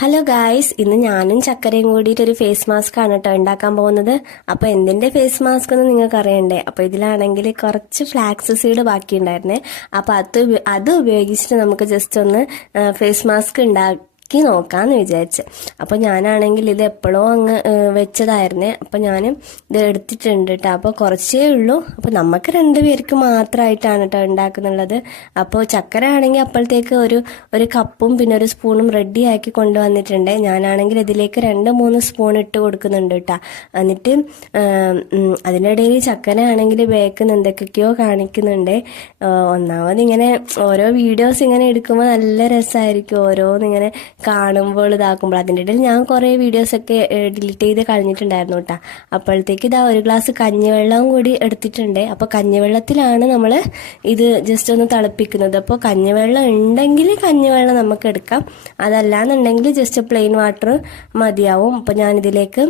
Hello guys, ഇന്ന് ഞാനും ചക്കരയും കൂടിയിട്ട് ഒരു ഫേസ് മാസ്ക് ആണ് കേട്ടോ ഉണ്ടാക്കാൻ പോകുന്നത്. അപ്പോൾ എന്തിന്റെ ഫേസ് മാസ്ക് എന്ന് നിങ്ങൾക്ക് അറിയണ്ടേ? അപ്പോൾ ഇതിലാണെങ്കിൽ കുറച്ച് ഫ്ലാക്സ് സീഡ് ബാക്കി ഉണ്ടായിരുന്നേ. അപ്പോൾ അത് ഉപയോഗിച്ചിട്ട് നമുക്ക് ജസ്റ്റ് ഒന്ന് ഫേസ് മാസ്ക് നോക്കാന്ന് വിചാരിച്ച്. അപ്പോൾ ഞാനാണെങ്കിൽ ഇത് എപ്പോഴോ അങ്ങ് വെച്ചതായിരുന്നേ. അപ്പോൾ ഞാൻ ഇത് എടുത്തിട്ടുണ്ട് കേട്ടോ. അപ്പോൾ കുറച്ചേ ഉള്ളൂ. അപ്പോൾ നമുക്ക് രണ്ടുപേർക്ക് മാത്രമായിട്ടാണ് കേട്ടോ ഉണ്ടാക്കുന്നുള്ളത്. അപ്പോൾ ചക്കര ആണെങ്കിൽ അപ്പോഴത്തേക്ക് ഒരു കപ്പും പിന്നെ ഒരു സ്പൂണും റെഡി ആക്കി കൊണ്ടുവന്നിട്ടുണ്ട്. ഞാനാണെങ്കിൽ ഇതിലേക്ക് 2-3 സ്പൂൺ ഇട്ട് കൊടുക്കുന്നുണ്ട് കേട്ടോ. എന്നിട്ട് അതിനിടയിൽ ചക്കര ആണെങ്കിൽ ബേക്കുന്ന എന്തൊക്കെയോ കാണിക്കുന്നുണ്ട്. ഒന്നാമത് ഇങ്ങനെ ഓരോ വീഡിയോസ് ഇങ്ങനെ എടുക്കുമ്പോൾ നല്ല രസമായിരിക്കും, ഓരോന്നിങ്ങനെ കാണുമ്പോൾ ഇതാക്കുമ്പോൾ. അതിൻ്റെ ഇടയിൽ ഞാൻ കുറേ വീഡിയോസൊക്കെ ഡിലീറ്റ് ചെയ്ത് കളഞ്ഞിട്ടുണ്ടായിരുന്നു കേട്ടോ. അപ്പോഴത്തേക്ക് ഇതാ ഒരു ഗ്ലാസ് കഞ്ഞിവെള്ളവും കൂടി എടുത്തിട്ടുണ്ട്. അപ്പോൾ കഞ്ഞിവെള്ളത്തിലാണ് നമ്മൾ ഇത് ജസ്റ്റ് ഒന്ന് തിളപ്പിക്കുന്നത്. അപ്പോൾ കഞ്ഞിവെള്ളം ഉണ്ടെങ്കിൽ കഞ്ഞിവെള്ളം നമുക്ക് എടുക്കാം, അതല്ലാന്നുണ്ടെങ്കിൽ ജസ്റ്റ് പ്ലെയിൻ വാട്ടർ മതിയാവും. അപ്പോൾ ഞാനിതിലേക്ക്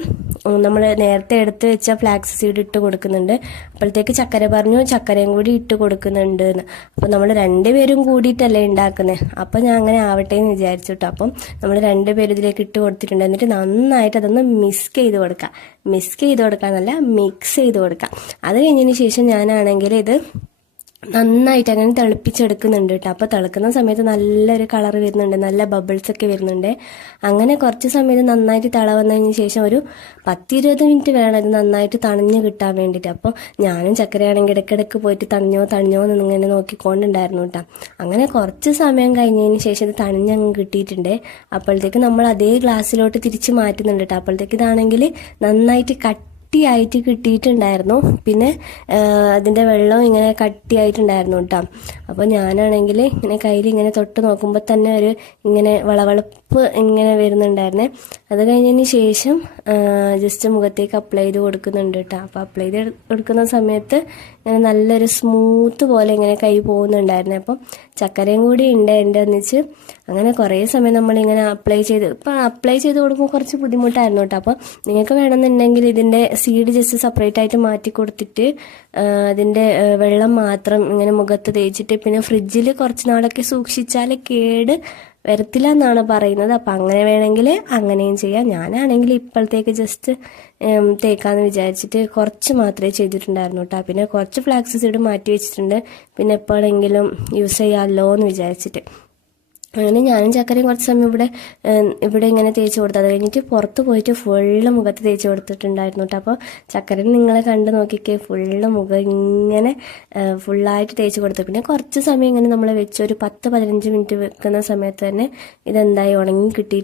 നമ്മൾ നേരത്തെ എടുത്ത് വെച്ച ഫ്ലാക്സ് സീഡ് ഇട്ട് കൊടുക്കുന്നുണ്ട്. അപ്പോഴത്തേക്ക് ചക്കര പറഞ്ഞു ചക്കരയും കൂടി ഇട്ട് കൊടുക്കുന്നുണ്ട് എന്ന്. അപ്പോൾ നമ്മൾ രണ്ടുപേരും കൂടിയിട്ടല്ലേ ഉണ്ടാക്കുന്നത്. അപ്പോൾ ഞാൻ അങ്ങനെ ആവട്ടെ എന്ന് വിചാരിച്ചു കേട്ടോ. അപ്പം നമ്മൾ രണ്ടുപേരും ഇതിലേക്ക് ഇട്ട് കൊടുത്തിട്ടുണ്ട്. എന്നിട്ട് നന്നായിട്ട് അതൊന്ന് മിക്സ് ചെയ്ത് കൊടുക്കാന്നല്ല മിക്സ് ചെയ്ത് കൊടുക്കാം. അത് കഴിഞ്ഞതിന് ശേഷം ഞാനാണെങ്കിൽ ഇത് നന്നായിട്ട് അങ്ങനെ തിളപ്പിച്ചെടുക്കുന്നുണ്ട് കേട്ടോ. അപ്പോൾ തിളക്കുന്ന സമയത്ത് നല്ലൊരു കളർ വരുന്നുണ്ട്, നല്ല ബബിൾസ് ഒക്കെ വരുന്നുണ്ട്. അങ്ങനെ കുറച്ച് സമയത്ത് നന്നായിട്ട് തിള വന്നതിന് ശേഷം ഒരു 10-20 മിനിറ്റ് വേണം ഇത് നന്നായിട്ട് തണിഞ്ഞ് കിട്ടാൻ വേണ്ടിയിട്ട്. അപ്പോൾ ഞാനും ചക്കരയാണെങ്കിൽ ഇടയ്ക്കിടയ്ക്ക് പോയിട്ട് തണിഞ്ഞോ എന്നിങ്ങനെ നോക്കിക്കൊണ്ടുണ്ടായിരുന്നു കേട്ടോ. അങ്ങനെ കുറച്ച് സമയം കഴിഞ്ഞതിന് ശേഷം ഇത് തണിഞ്ഞങ്ങ് കിട്ടിയിട്ടുണ്ട്. അപ്പോഴത്തേക്ക് നമ്മൾ അതേ ഗ്ലാസ്സിലോട്ട് തിരിച്ച് മാറ്റുന്നുണ്ട് കേട്ടോ. അപ്പോഴത്തേക്ക് ഇതാണെങ്കിൽ നന്നായിട്ട് കട്ടിയായിട്ട് കിട്ടിയിട്ടുണ്ടായിരുന്നു. പിന്നെ അതിൻ്റെ വെള്ളം ഇങ്ങനെ കട്ടിയായിട്ടുണ്ടായിരുന്നു കേട്ടോ. അപ്പോൾ ഞാനാണെങ്കിൽ ഇങ്ങനെ കയ്യിൽ ഇങ്ങനെ തൊട്ട് നോക്കുമ്പോൾ തന്നെ ഇങ്ങനെ വളവളപ്പ് ഇങ്ങനെ വരുന്നുണ്ടായിരുന്നേ. അത് കഴിഞ്ഞതിന് ശേഷം ജസ്റ്റ് മുഖത്തേക്ക് അപ്ലൈ ചെയ്ത് കൊടുക്കുന്നുണ്ട് കേട്ടോ. അപ്പോൾ അപ്ലൈ ചെയ്ത് കൊടുക്കുന്ന സമയത്ത് ഇങ്ങനെ നല്ലൊരു സ്മൂത്ത് പോലെ ഇങ്ങനെ കൈ പോകുന്നുണ്ടായിരുന്നു. അപ്പം ചക്കരയും കൂടി ഉണ്ട് എൻ്റെ ഒന്നിച്ച്. അങ്ങനെ കുറേ സമയം നമ്മളിങ്ങനെ അപ്ലൈ ചെയ്ത് കൊടുക്കുമ്പോൾ കുറച്ച് ബുദ്ധിമുട്ടായിരുന്നു കേട്ടോ. അപ്പോൾ നിങ്ങൾക്ക് വേണമെന്നുണ്ടെങ്കിൽ ഇതിൻ്റെ സീഡ് ജസ്റ്റ് സെപ്പറേറ്റ് ആയിട്ട് മാറ്റി കൊടുത്തിട്ട് അതിൻ്റെ വെള്ളം മാത്രം ഇങ്ങനെ മുഖത്ത് തേച്ചിട്ട് പിന്നെ ഫ്രിഡ്ജിൽ കുറച്ച് നാളൊക്കെ സൂക്ഷിച്ചാൽ കേട് വരത്തില്ല എന്നാണ് പറയുന്നത്. അപ്പം അങ്ങനെ വേണമെങ്കിൽ അങ്ങനെയും ചെയ്യാം. ഞാനാണെങ്കിൽ ഇപ്പോഴത്തേക്ക് ജസ്റ്റ് തേക്കാന്ന് വിചാരിച്ചിട്ട് കുറച്ച് മാത്രമേ ചെയ്തിട്ടുണ്ടായിരുന്നു കേട്ടോ. പിന്നെ കുറച്ച് ഫ്ലാക്സ് സീഡ് മാറ്റി വെച്ചിട്ടുണ്ട്, പിന്നെ എപ്പോഴെങ്കിലും യൂസ് ചെയ്യാമല്ലോ എന്ന് വിചാരിച്ചിട്ട്. അങ്ങനെ ഞാനും ചക്കരയും കുറച്ച് സമയം ഇവിടെ ഇങ്ങനെ തേച്ച് കൊടുത്തു. അത് കഴിഞ്ഞിട്ട് പുറത്ത് പോയിട്ട് ഫുള്ള് മുഖത്ത് തേച്ച് കൊടുത്തിട്ടുണ്ടായിരുന്നു കേട്ടോ. അപ്പോൾ ചക്കരൻ നിങ്ങളെ കണ്ട് നോക്കിക്കേ, ഫുള്ള് മുഖം ഇങ്ങനെ ഫുള്ളായിട്ട് തേച്ച് കൊടുത്തു. പിന്നെ കുറച്ച് സമയം ഇങ്ങനെ നമ്മൾ വെച്ച് ഒരു 10-15 മിനിറ്റ് വെക്കുന്ന സമയത്ത് തന്നെ ഇതെന്തായി ഉണങ്ങി കിട്ടി.